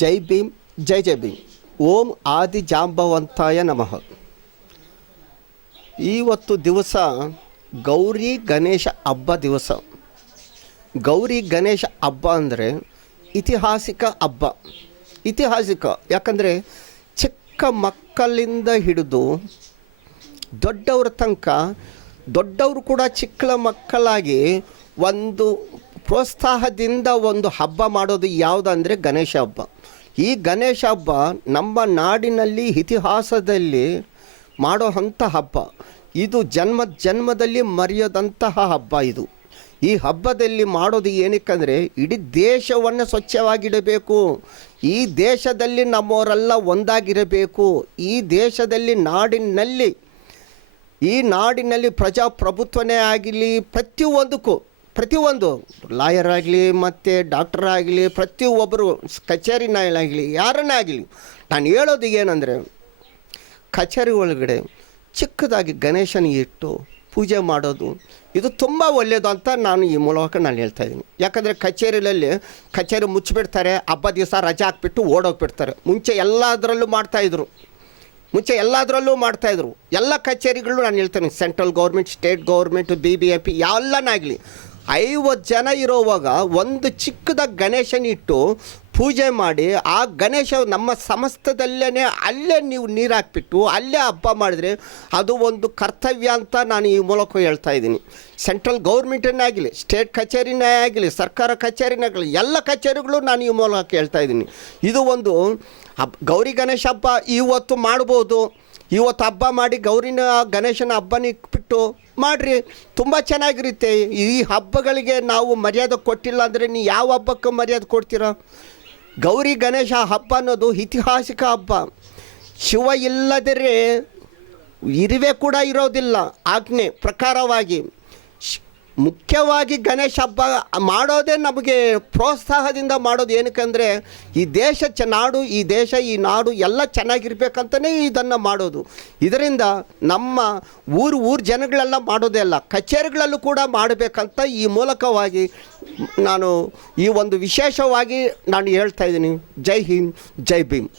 ಜೈ ಭೀಮ್, ಜೈ ಜೈ ಭೀಮ್. ಓಂ ಆದಿ ಜಾಂಬವಂತಾಯ ನಮಃ. ಇವತ್ತು ದಿವಸ ಗೌರಿ ಗಣೇಶ ಹಬ್ಬ ದಿವಸ. ಗೌರಿ ಗಣೇಶ ಹಬ್ಬ ಅಂದರೆ ಐತಿಹಾಸಿಕ ಹಬ್ಬ. ಐತಿಹಾಸಿಕ ಯಾಕಂದರೆ ಚಿಕ್ಕ ಮಕ್ಕಳಿಂದ ಹಿಡಿದು ದೊಡ್ಡವ್ರ ತನಕ, ದೊಡ್ಡವರು ಕೂಡ ಚಿಕ್ಕ ಮಕ್ಕಳಾಗಿ ಒಂದು ಪ್ರೋತ್ಸಾಹದಿಂದ ಒಂದು ಹಬ್ಬ ಮಾಡೋದು ಯಾವುದಂದರೆ ಗಣೇಶ ಹಬ್ಬ. ಈ ಗಣೇಶ ಹಬ್ಬ ನಮ್ಮ ನಾಡಿನಲ್ಲಿ ಇತಿಹಾಸದಲ್ಲಿ ಮಾಡೋವಂಥ ಹಬ್ಬ. ಇದು ಜನ್ಮದಲ್ಲಿ ಮರೆಯದಂತಹ ಹಬ್ಬ. ಇದು ಈ ಹಬ್ಬದಲ್ಲಿ ಮಾಡೋದು ಏನಕ್ಕಂದರೆ ಇಡೀ ದೇಶವನ್ನು ಸ್ವಚ್ಛವಾಗಿಡಬೇಕು. ಈ ದೇಶದಲ್ಲಿ ನಮ್ಮವರೆಲ್ಲ ಒಂದಾಗಿರಬೇಕು. ಈ ದೇಶದಲ್ಲಿ ಈ ನಾಡಿನಲ್ಲಿ ಪ್ರಜಾಪ್ರಭುತ್ವನೇ ಆಗಲಿ, ಪ್ರತಿಯೊಂದು ಲಾಯರ್ ಆಗಲಿ ಮತ್ತು ಡಾಕ್ಟರ್ ಆಗಲಿ, ಪ್ರತಿಯೊಬ್ಬರು ಕಚೇರಿನಾಗಲಿ ಯಾರನ್ನೇ ಆಗಲಿ, ನಾನು ಹೇಳೋದು ಏನಂದರೆ ಕಚೇರಿ ಒಳಗಡೆ ಚಿಕ್ಕದಾಗಿ ಗಣೇಶನ ಇಟ್ಟು ಪೂಜೆ ಮಾಡೋದು ಇದು ತುಂಬ ಒಳ್ಳೆಯದು ಅಂತ ನಾನು ಈ ಮೂಲಕ ಹೇಳ್ತಾಯಿದ್ದೀನಿ. ಯಾಕಂದರೆ ಕಚೇರಿ ಮುಚ್ಚಿಬಿಡ್ತಾರೆ, ಹಬ್ಬ ದಿವಸ ರಜೆ ಹಾಕ್ಬಿಟ್ಟು ಓಡೋಗ್ಬಿಡ್ತಾರೆ. ಮುಂಚೆ ಎಲ್ಲದರಲ್ಲೂ ಮಾಡ್ತಾಯಿದ್ರು. ಎಲ್ಲ ಕಚೇರಿಗಳು ನಾನು ಹೇಳ್ತೇನೆ, central government, state government, BBMP ಎಲ್ಲನಾಗಲಿ 50 ಜನ ಇರೋವಾಗ ಒಂದು ಚಿಕ್ಕದಾಗಿ ಗಣೇಶನ ಇಟ್ಟು ಪೂಜೆ ಮಾಡಿ ಆ ಗಣೇಶ ನಮ್ಮ ಸಮಸ್ತದಲ್ಲೇ ಅಲ್ಲೇ ನೀವು ನೀರು ಹಾಕ್ಬಿಟ್ಟು ಅಲ್ಲೇ ಹಬ್ಬ ಮಾಡಿದ್ರೆ ಅದು ಒಂದು ಕರ್ತವ್ಯ ಅಂತ ನಾನು ಈ ಮೂಲಕ ಹೇಳ್ತಾ ಇದ್ದೀನಿ. ಸೆಂಟ್ರಲ್ ಗೌರ್ಮೆಂಟನ್ನೇ ಆಗಲಿ, ಸ್ಟೇಟ್ ಕಚೇರಿನೇ ಆಗಲಿ, ಸರ್ಕಾರ ಕಚೇರಿನೇ ಆಗಲಿ, ಎಲ್ಲ ಕಚೇರಿಗಳು ನಾನು ಈ ಮೂಲಕ ಹೇಳ್ತಾ ಇದ್ದೀನಿ. ಇದು ಒಂದು ಗೌರಿ ಗಣೇಶ ಹಬ್ಬ ಇವತ್ತು ಮಾಡ್ಬೋದು. ಇವತ್ತು ಹಬ್ಬ ಮಾಡಿ ಗಣೇಶನ ಹಬ್ಬನ ಇಟ್ಬಿಟ್ಟು ಮಾಡಿರಿ, ತುಂಬ ಚೆನ್ನಾಗಿರುತ್ತೆ. ಈ ಹಬ್ಬಗಳಿಗೆ ನಾವು ಮರ್ಯಾದೆ ಕೊಟ್ಟಿಲ್ಲ ಅಂದರೆ ನೀವು ಯಾವ ಹಬ್ಬಕ್ಕೆ ಮರ್ಯಾದೆ ಕೊಡ್ತೀರಾ? ಗೌರಿ ಗಣೇಶ ಹಬ್ಬ ಅನ್ನೋದು ಐತಿಹಾಸಿಕ ಹಬ್ಬ. ಶಿವ ಇಲ್ಲದರೆ ಇರುವೆ ಕೂಡ ಇರೋದಿಲ್ಲ. ಆಜ್ಞೆ ಪ್ರಕಾರವಾಗಿ ಮುಖ್ಯವಾಗಿ ಗಣೇಶ ಹಬ್ಬ ಮಾಡೋದೇ ನಮಗೆ ಪ್ರೋತ್ಸಾಹದಿಂದ ಮಾಡೋದು. ಏನಕ್ಕಂದರೆ ಈ ನಾಡು ಎಲ್ಲ ಚೆನ್ನಾಗಿರ್ಬೇಕಂತಲೇ ಇದನ್ನು ಮಾಡೋದು. ಇದರಿಂದ ನಮ್ಮ ಊರು ಜನಗಳೆಲ್ಲ ಮಾಡೋದೇ ಅಲ್ಲ, ಕಚೇರಿಗಳಲ್ಲೂ ಕೂಡ ಮಾಡಬೇಕಂತ ಈ ಮೂಲಕವಾಗಿ ನಾನು ಈ ಒಂದು ವಿಶೇಷವಾಗಿ ನಾನು ಹೇಳ್ತಾಯಿದ್ದೀನಿ. ಜೈ ಹಿಂದ್, ಜೈ ಭೀಮ್.